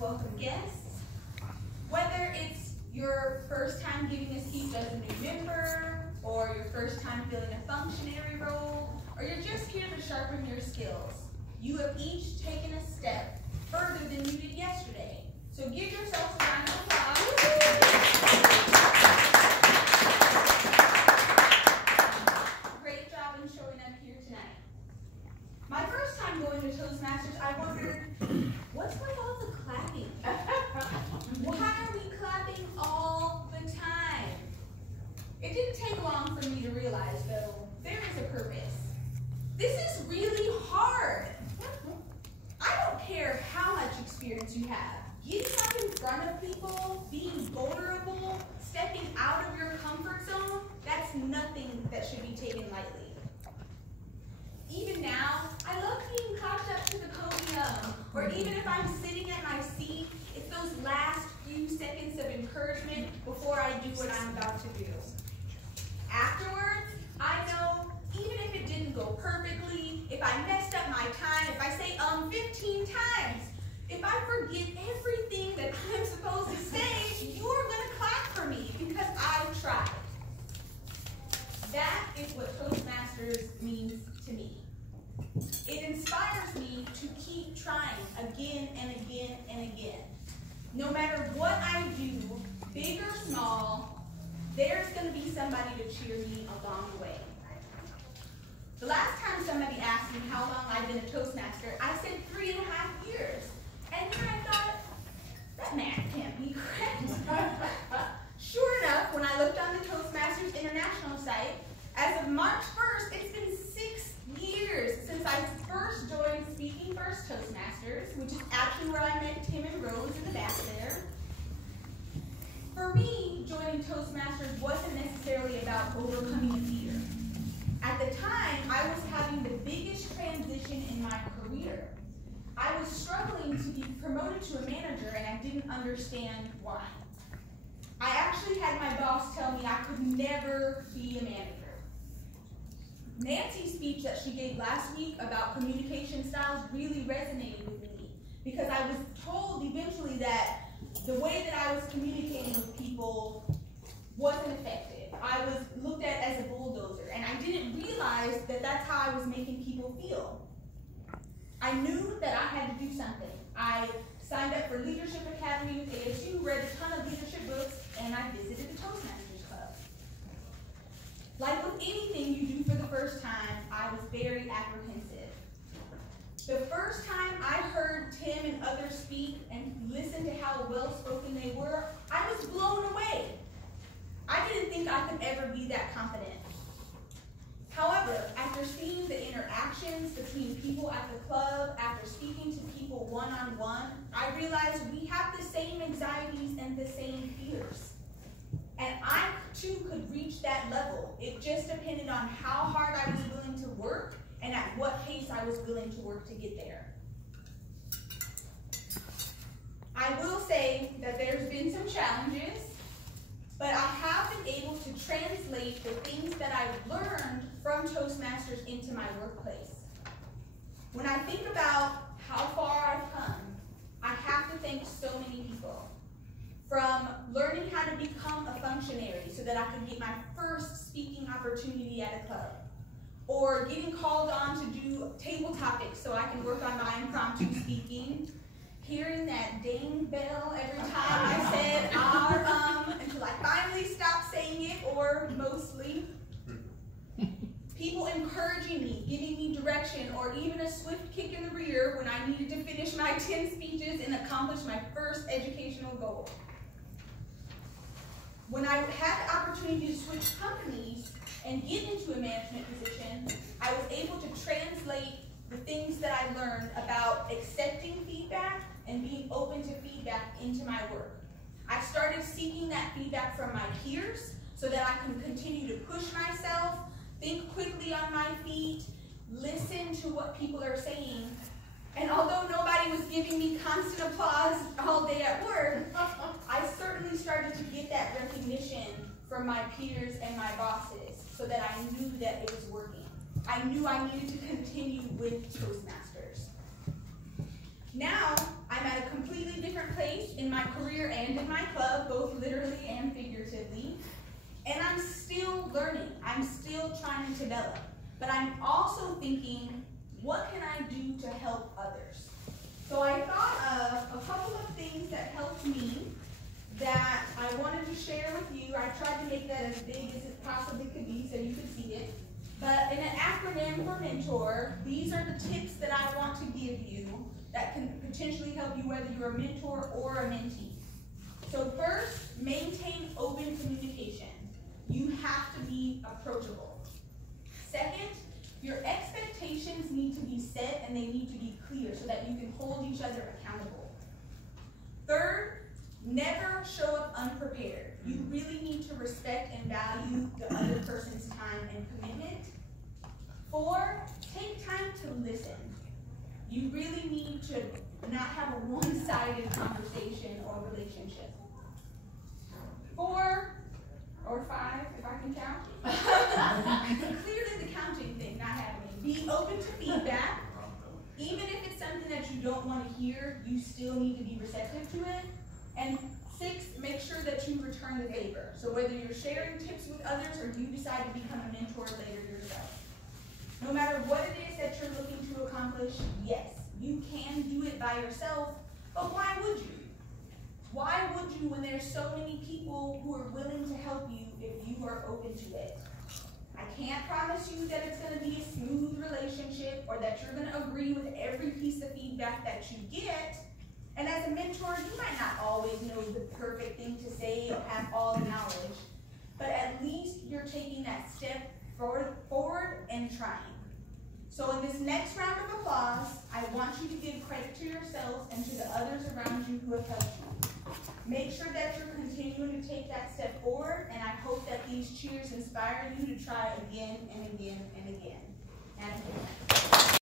welcome guests. Whether it's your first time giving a speech as a new member, or your first time filling a functionary role, or you're just here to sharpen your skills, you have each taken a step further than you did yesterday. So give yourselves a round of applause. Great job in showing up here tonight. My first time going to Toastmasters, I wondered, what's with all the clapping? Why are we clapping all the time? It didn't take long for me to realize, though, there is a purpose. This is really hard. I don't care how much experience you have. Getting up in front of people, being vulnerable, stepping out of your comfort zone, that's nothing that should be taken lightly. Even now, I love being cocked up to the podium, or even if I'm sitting at my seat, it's those last few seconds of encouragement before I do what I'm about to do. Afterwards, I know, even if it didn't go perfectly, if I messed up my time, if I say 15 times, if I forget everything that I'm supposed to say, you're going to clap for me because I tried. That is what Toastmasters means to me. It inspires me to keep trying again and again and again. No matter what I do, big or small, there's going to be somebody to cheer me along the way. The last time somebody asked me how long I've been a Toastmaster, I said 3.5 years. And then I thought, that math can't be correct. Sure enough, when I looked on the Toastmasters International site, as of March 1st, it's been 6 years since I first joined Speaking First Toastmasters, which is actually where I met Tim and Rose in the back there. For me, joining Toastmasters wasn't necessarily about overcoming a fear. At the time, I was having the biggest transition in my career. I was struggling to be promoted to a manager, and I didn't understand why. I actually had my boss tell me I could never be a manager. Nancy's speech that she gave last week about communication styles really resonated with me, because I was told eventually that the way that I was communicating with people wasn't effective. I was looked at as a bulldozer, and I didn't realize that that's how I was making people feel. I knew that I had to do something. I signed up for Leadership Academy with ASU, read a ton of leadership books, and I visited the Toastmasters Club. Like with anything you do for the first time, I was very apprehensive. The first time I heard Tim and others speak and listened to how well-spoken they were, I was blown away. I didn't think I could ever be that confident. However, after seeing the interactions between people at the club, after speaking to people one-on-one, I realized we have the same anxieties and the same fears. And I, too, could reach that level. It just depended on how hard I was willing to work and at what pace I was willing to work to get there. I will say that there's been some challenges, but I have been able to translate the things that I've learned from Toastmasters into my workplace. When I think about how far I've come, I have to thank so many people. From learning how to become a functionary so that I could get my first speaking opportunity at a club, or getting called on to do table topics so I can work on my impromptu speaking, hearing that ding bell every time I said until I finally stopped saying it, or mostly. People encouraging me, giving me direction, or even a swift kick in the rear when I needed to finish my 10 speeches and accomplish my first educational goal. When I had the opportunity to switch companies and get into a management position, I was able to translate the things that I learned about accepting feedback and being open to feedback into my work. I started seeking that feedback from my peers so that I can continue to push myself, think quickly on my feet, listen to what people are saying. And although nobody was giving me constant applause all day at work, I certainly started to get that recognition from my peers and my bosses so that I knew that it was working. I knew I needed to continue with Toastmasters. Now, I'm at a completely different place in my career and in my club, both literally and figuratively. And I'm still learning. I'm still trying to develop. But I'm also thinking, what can I do to help others? So I thought of a couple of things that helped me that I wanted to share with you. I tried to make that as big as it possibly could be so you could see it. But in an acronym for mentor, these are the tips that I want to give you that can potentially help you whether you're a mentor or a mentee. So first, maintain open communication. You have to be approachable. Second, your expectations need to be set and they need to be clear so that you can hold each other accountable. Third, never show up unprepared. You really need to respect and value the other person's time and commitment. 4, take time to listen. You really need to not have a one-sided conversation or relationship. 4 or 5, if I can count. Clearly the counting thing not happening. Be open to feedback. Even if it's something that you don't want to hear, you still need to be receptive to it. And 6, make sure that you return the favor. So whether you're sharing tips with others or you decide to become a mentor later yourself. No matter what it is that you're looking to accomplish, yes, you can do it by yourself, but why would you? Why would you when there's so many people who are willing to help you if you are open to it? I can't promise you that it's going to be a smooth relationship or that you're going to agree with every piece of feedback that you get. And as a mentor, you might not always know the perfect thing to say or have all the knowledge, but at least you're taking that step forward and trying. So in this next round of applause, I want you to give credit to yourselves and to the others around you who have helped you. Make sure that you're continuing to take that step forward, and I hope that these cheers inspire you to try again and again and again. And again.